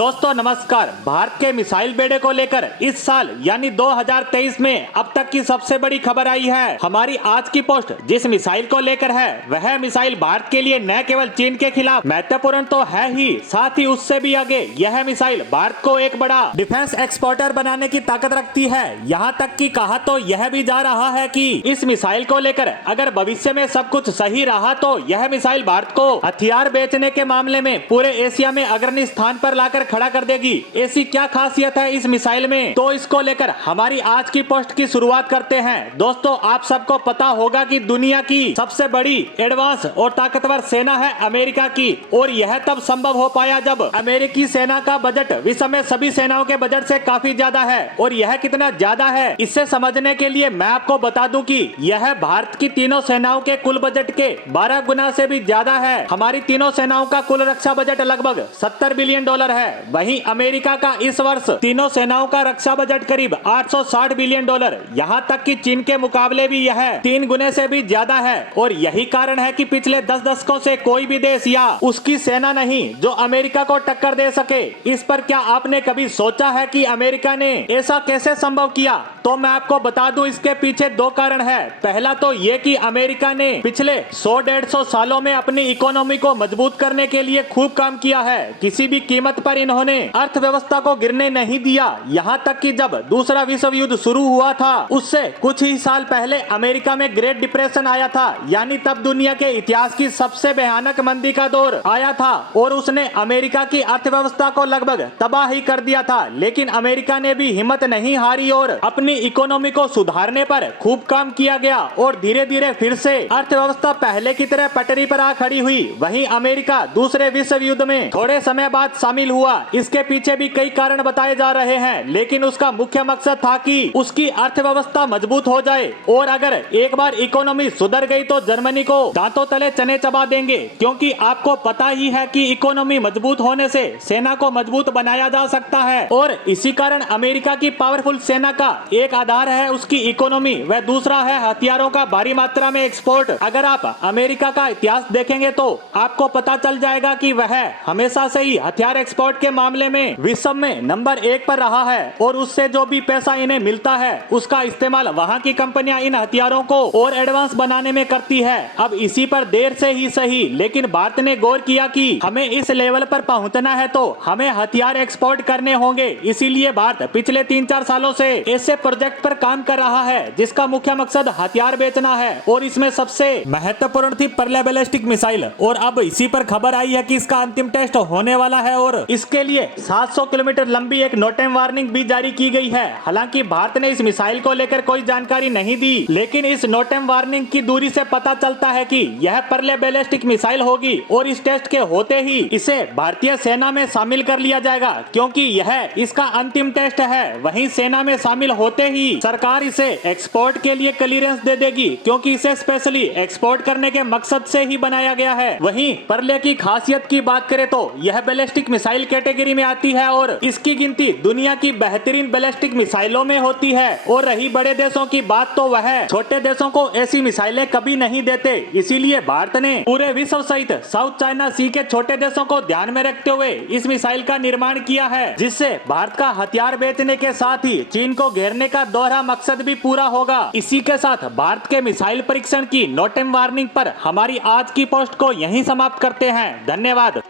दोस्तों नमस्कार। भारत के मिसाइल बेड़े को लेकर इस साल यानी 2023 में अब तक की सबसे बड़ी खबर आई है। हमारी आज की पोस्ट जिस मिसाइल को लेकर है वह मिसाइल भारत के लिए न केवल चीन के खिलाफ महत्वपूर्ण तो है ही, साथ ही उससे भी आगे यह मिसाइल भारत को एक बड़ा डिफेंस एक्सपोर्टर बनाने की ताकत रखती है। यहाँ तक की कहा तो यह भी जा रहा है कि इस मिसाइल को लेकर अगर भविष्य में सब कुछ सही रहा तो यह मिसाइल भारत को हथियार बेचने के मामले में पूरे एशिया में अग्रणी स्थान पर लाकर खड़ा कर देगी। ऐसी क्या खासियत है इस मिसाइल में, तो इसको लेकर हमारी आज की पोस्ट की शुरुआत करते हैं। दोस्तों आप सबको पता होगा कि दुनिया की सबसे बड़ी एडवांस और ताकतवर सेना है अमेरिका की, और यह तब संभव हो पाया जब अमेरिकी सेना का बजट विश्व में सभी सेनाओं के बजट से काफी ज्यादा है। और यह कितना ज्यादा है इससे समझने के लिए मैं आपको बता दूं कि यह भारत की तीनों सेनाओं के कुल बजट के 12 गुना से भी ज्यादा है। हमारी तीनों सेनाओं का कुल रक्षा बजट लगभग $70 बिलियन है। वहीं अमेरिका का इस वर्ष तीनों सेनाओं का रक्षा बजट करीब $860 बिलियन। यहाँ तक कि चीन के मुकाबले भी यह 3 गुने से भी ज्यादा है। और यही कारण है कि पिछले 10 दशकों से कोई भी देश या उसकी सेना नहीं जो अमेरिका को टक्कर दे सके। इस पर क्या आपने कभी सोचा है कि अमेरिका ने ऐसा कैसे संभव किया? तो मैं आपको बता दूं इसके पीछे 2 कारण है। पहला तो ये कि अमेरिका ने पिछले 100-150 सालों में अपनी इकोनॉमी को मजबूत करने के लिए खूब काम किया है। किसी भी कीमत पर इन्होंने अर्थव्यवस्था को गिरने नहीं दिया। यहाँ तक कि जब दूसरा विश्व युद्ध शुरू हुआ था उससे कुछ ही साल पहले अमेरिका में ग्रेट डिप्रेशन आया था, यानी तब दुनिया के इतिहास की सबसे भयानक मंदी का दौर आया था और उसने अमेरिका की अर्थव्यवस्था को लगभग तबाह ही कर दिया था। लेकिन अमेरिका ने भी हिम्मत नहीं हारी और अपनी इकोनॉमी को सुधारने पर खूब काम किया गया और धीरे धीरे फिर से अर्थव्यवस्था पहले की तरह पटरी पर आ खड़ी हुई। वहीं अमेरिका दूसरे विश्व युद्ध में थोड़े समय बाद शामिल हुआ। इसके पीछे भी कई कारण बताए जा रहे हैं, लेकिन उसका मुख्य मकसद था कि उसकी अर्थव्यवस्था मजबूत हो जाए। और अगर एक बार इकोनॉमी सुधर गई तो जर्मनी को दांतों तले चने चबा देंगे, क्योंकि आपको पता ही है कि इकोनॉमी मजबूत होने से सेना को मजबूत बनाया जा सकता है। और इसी कारण अमेरिका की पावरफुल सेना का एक आधार है उसकी इकोनॉमी, वह दूसरा है हथियारों का भारी मात्रा में एक्सपोर्ट। अगर आप अमेरिका का इतिहास देखेंगे तो आपको पता चल जाएगा कि वह हमेशा से ही हथियार एक्सपोर्ट के मामले में विश्व में नंबर 1 पर रहा है। और उससे जो भी पैसा इन्हें मिलता है उसका इस्तेमाल वहाँ की कंपनियां इन हथियारों को और एडवांस बनाने में करती है। अब इसी पर देर से ही सही लेकिन भारत ने गौर किया कि हमें इस लेवल पर पहुंचना है तो हमें हथियार एक्सपोर्ट करने होंगे। इसीलिए भारत पिछले 3-4 सालों से ऐसे प्रोजेक्ट पर काम कर रहा है जिसका मुख्य मकसद हथियार बेचना है। और इसमें सबसे महत्वपूर्ण थी पर्ले बैलिस्टिक मिसाइल। और अब इसी पर खबर आई है कि इसका अंतिम टेस्ट होने वाला है और इसके लिए 700 किलोमीटर लंबी एक नो टाइम वार्निंग भी जारी की गई है। हालांकि भारत ने इस मिसाइल को लेकर कोई जानकारी नहीं दी, लेकिन इस नो टाइम वार्निंग की दूरी से पता चलता है कि यह पर्ले बैलिस्टिक मिसाइल होगी और इस टेस्ट के होते ही इसे भारतीय सेना में शामिल कर लिया जाएगा, क्योंकि यह इसका अंतिम टेस्ट है। वहीं सेना में शामिल होते ही सरकार इसे एक्सपोर्ट के लिए क्लियरेंस दे देगी, क्योंकि इसे स्पेशली एक्सपोर्ट करने के मकसद से ही बनाया गया है। वहीं पर्ले की खासियत की बात करें तो यह बैलिस्टिक मिसाइल कैटेगरी में आती है और इसकी गिनती दुनिया की बेहतरीन बैलिस्टिक मिसाइलों में होती है। और रही बड़े देशों की बात तो वह छोटे देशों को ऐसी मिसाइलें कभी नहीं देते। इसीलिए भारत ने पूरे विश्व सहित साउथ चाइना सी के छोटे देशों को ध्यान में रखते हुए इस मिसाइल का निर्माण किया है, जिससे भारत का हथियार बेचने के साथ ही चीन को घेरने का दोहरा मकसद भी पूरा होगा। इसी के साथ भारत के मिसाइल परीक्षण की नो टाइम वार्निंग पर हमारी आज की पोस्ट को यहीं समाप्त करते हैं। धन्यवाद।